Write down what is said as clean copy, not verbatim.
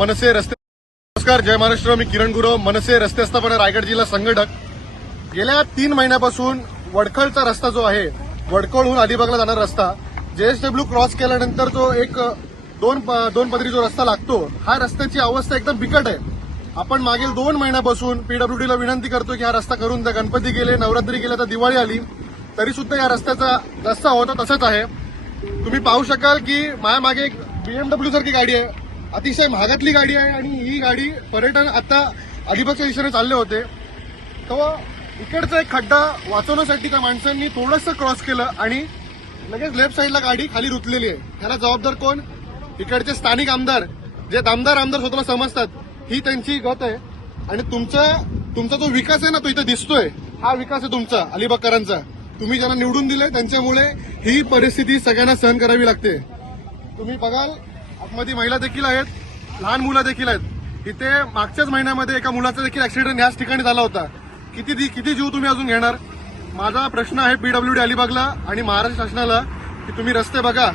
मनसे रस्ते. नमस्कार, जय महाराष्ट्र. मी किरण गुरव, मनसे रस्ते स्थापना रायगड जिल्हा संघटक. गेल्या 3 महिन्यापासून वडखळचा रस्ता जो आहे, वडखळहून अलिबागला जाणारा रस्ता, जेएसडब्ल्यू क्रॉस केल्यानंतर जो एक दोन पदरी जो रस्ता लागतो, हा रस्त्याची अवस्था एकदम बिकट आहे. आपण मागील 2 महिन्यापासून पीडब्ल्यूडीला विनंती करतो की हा रस्ता करून द्या. गणपती गेले, नवरात्री गेले, तर दिवाळी आली, तरी सुद्धा या रस्त्याचा रस्ता होता तसंच आहे. तुम्ही पाहू शकाल की माझ्या मागे एक बीएमडब्ल्यू सारखी गाडी आहे, अतिशय महागातली गाडी आहे, आणि ही गाडी पर्यटन आता अलिबागच्या दिशेने चालले होते, तो इकडचा एक खड्डा वाचवण्यासाठी त्या माणसांनी थोडंसं क्रॉस केलं आणि लगेच लेफ्ट साईडला गाडी खाली रुतलेली आहे. ह्याला जबाबदार कोण? इकडचे स्थानिक आमदार, जे आमदार स्वतःला समजतात. ही त्यांची गत आहे. आणि तुमचा जो विकास आहे ना, तो इथे दिसतोय, हा विकास आहे तुमचा अलिबागकरांचा. तुम्ही ज्यांना निवडून दिले त्यांच्यामुळे ही परिस्थिती सगळ्यांना सहन करावी लागते. तुम्ही बघाल, आतमध्ये महिला देखील आहेत, लहान मुलं देखील आहेत. इथे मागच्याच महिन्यामध्ये एका मुलाचा देखील ऍक्सिडेंट याच ठिकाणी झाला होता. किती जीव तुम्ही अजून घेणार? माझा प्रश्न आहे पीडब्ल्यूडी अलिबागला आणि महाराष्ट्र शासनाला की तुम्ही रस्ते बघा,